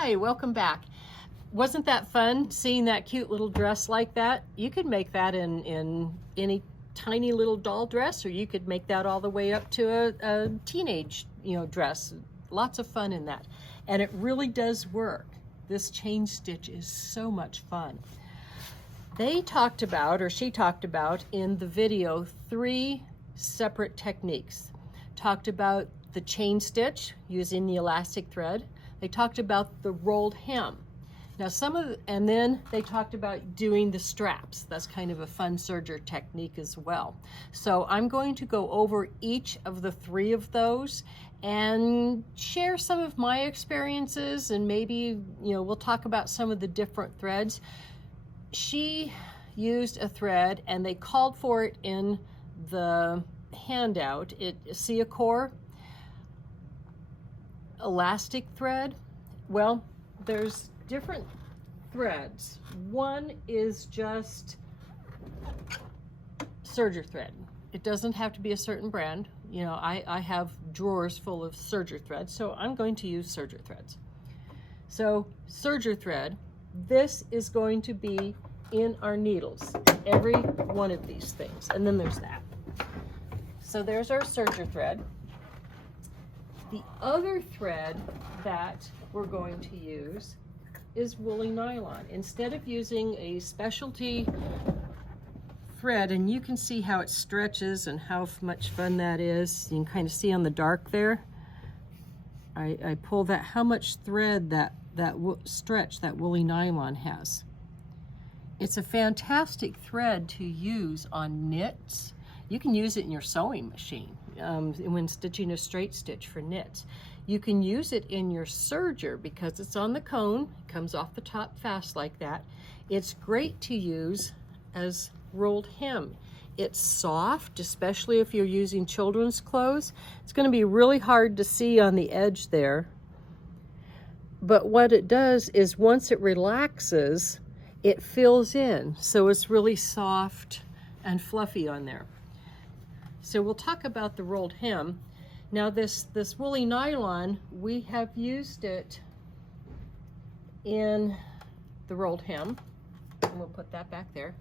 Hi, welcome back. Wasn't that fun seeing that cute little dress like that? You could make that in any tiny little doll dress, or you could make that all the way up to a teenage, dress. Lots of fun in that. And it really does work. This chain stitch is so much fun. They talked about, or she talked about in the video, 3 separate techniques. Talked about the chain stitch using the elastic thread. They talked about the rolled hem. Now and then they talked about doing the straps. That's kind of a fun serger technique as well. So I'm going to go over each of the 3 of those and share some of my experiences, and maybe, we'll talk about some of the different threads. She used a thread and they called for it in the handout. See a core elastic thread. Well, there's different threads. One is just serger thread. It doesn't have to be a certain brand. I have drawers full of serger threads, so I'm going to use serger threads. So serger thread, this is going to be in our needles, every one of these things, and then there's that. So there's our serger thread. The other thread that we're going to use is woolly nylon. Instead of using a specialty thread, and you can see how it stretches and how much fun that is. You can kind of see on the dark there. I pull that, how much thread that stretch that woolly nylon has. It's a fantastic thread to use on knits. You can use it in your sewing machine when stitching a straight stitch for knits. You can use it in your serger because it's on the cone, it comes off the top fast like that. It's great to use as rolled hem. It's soft, especially if you're using children's clothes. It's going to be really hard to see on the edge there. But what it does is once it relaxes, it fills in. So it's really soft and fluffy on there. So we'll talk about the rolled hem. Now this woolly nylon, we have used it in the rolled hem, and we'll put that back there.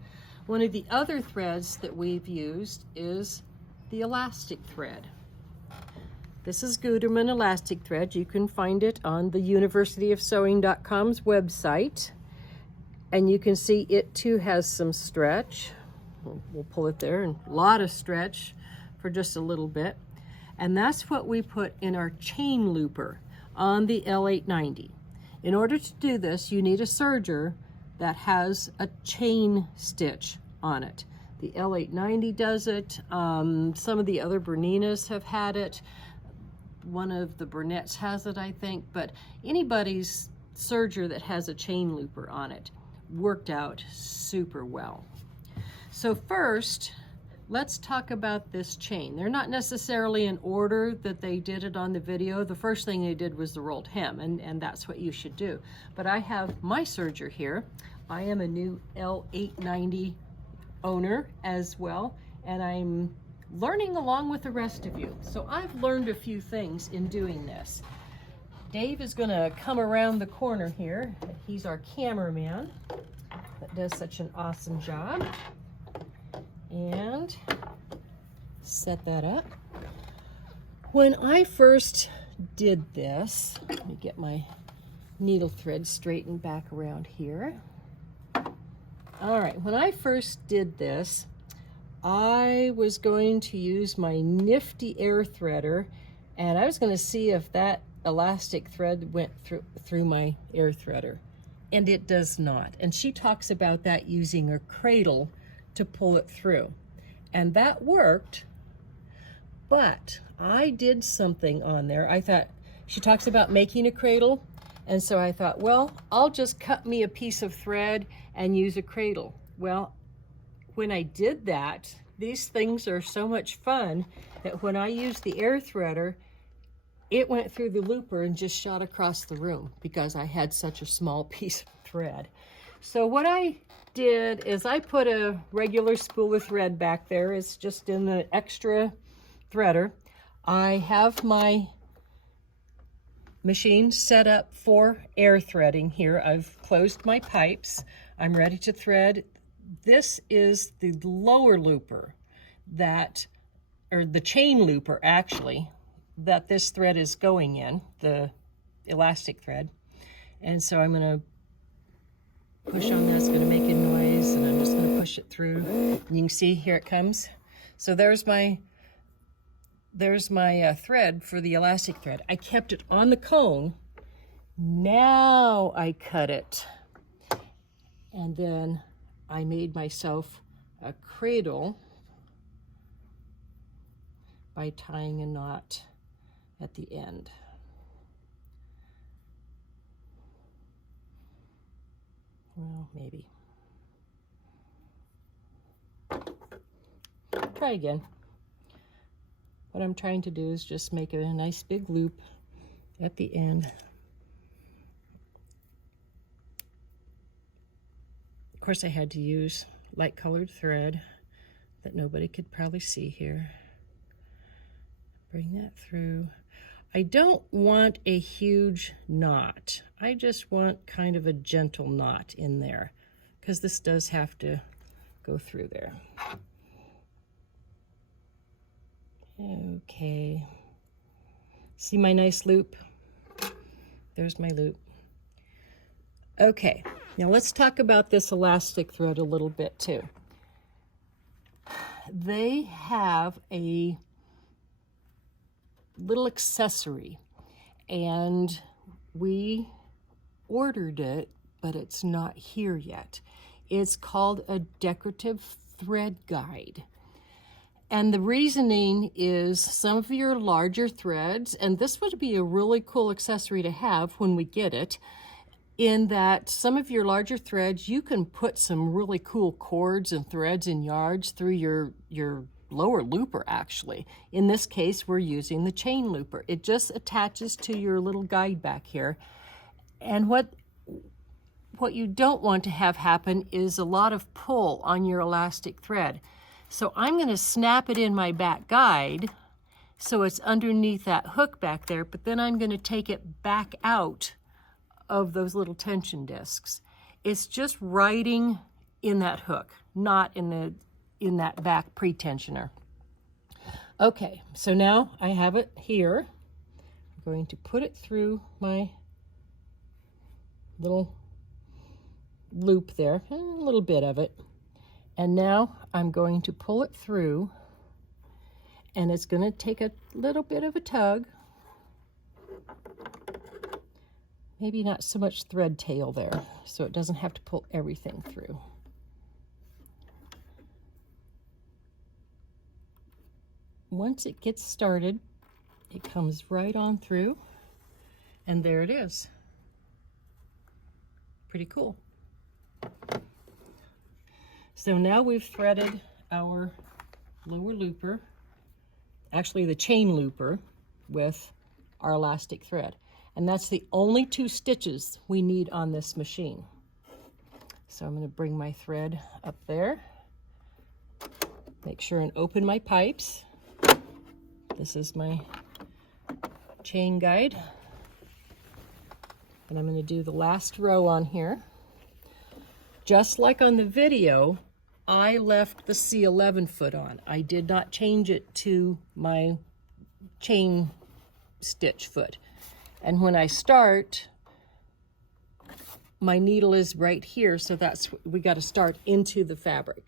One of the other threads that we've used is the elastic thread. This is Gutermann elastic thread. You can find it on the universityofsewing.com's website, and you can see it too has some stretch. We'll pull it there, and a lot of stretch for just a little bit. And that's what we put in our chain looper on the L890. In order to do this, you need a serger that has a chain stitch on it. The L890 does it. Some of the other BERNINAs have had it. One of the Burnett's has it, I think. But anybody's serger that has a chain looper on it worked out super well. So first, let's talk about this chain. They're not necessarily in order that they did it on the video. The first thing they did was the rolled hem, and that's what you should do. But I have my serger here. I am a new L890 owner as well, and I'm learning along with the rest of you. So I've learned a few things in doing this. Dave is gonna come around the corner here. He's our cameraman that does such an awesome job. And set that up. When I first did this, let me get my needle thread straightened back around here. All right, when I first did this, I was going to use my nifty air threader, and I was going to see if that elastic thread went through my air threader, and it does not. And she talks about that using a cradle to pull it through, and that worked. But I did something on there. I thought, she talks about making a cradle, and so I thought, well, I'll just cut me a piece of thread and use a cradle. Well, when I did that, these things are so much fun that when I used the air threader, it went through the looper and just shot across the room because I had such a small piece of thread. So what I did is I put a regular spool of thread back there. It's just in the extra threader. I have my machine set up for air threading here. I've closed my pipes. I'm ready to thread. This is the lower looper or the chain looper actually, that this thread is going in, the elastic thread. And so I'm gonna push on this, gonna make a noise, and I'm just gonna push it through. And you can see, here it comes. So there's my thread for the elastic thread. I kept it on the cone. Now I cut it. And then I made myself a cradle by tying a knot at the end. Well, maybe. Try again. What I'm trying to do is just make a nice big loop at the end. Of course, I had to use light colored thread that nobody could probably see here. Bring that through. I don't want a huge knot. I just want kind of a gentle knot in there, because this does have to go through there. Okay. See my nice loop? There's my loop. Okay, now let's talk about this elastic thread a little bit too. They have a little accessory, and we ordered it, but it's not here yet. It's called a decorative thread guide. And the reasoning is some of your larger threads, and this would be a really cool accessory to have when we get it, in that some of your larger threads, you can put some really cool cords and threads and yards through your lower looper actually. In this case, we're using the chain looper. It just attaches to your little guide back here. And what you don't want to have happen is a lot of pull on your elastic thread. So I'm going to snap it in my back guide so it's underneath that hook back there, but then I'm going to take it back out of those little tension discs. It's just riding in that hook, not in that back pre-tensioner. Okay, so now I have it here. I'm going to put it through my little loop there, a little bit of it. And now I'm going to pull it through, and it's going to take a little bit of a tug. Maybe not so much thread tail there, so it doesn't have to pull everything through. Once it gets started, it comes right on through, and there it is. Pretty cool. So now we've threaded our lower looper, actually the chain looper, with our elastic thread. And that's the only 2 stitches we need on this machine. So I'm going to bring my thread up there, make sure and open my pipes. This is my chain guide. And I'm going to do the last row on here. Just like on the video, I left the C11 foot on. I did not change it to my chain stitch foot. And when I start, my needle is right here, so we got to start into the fabric.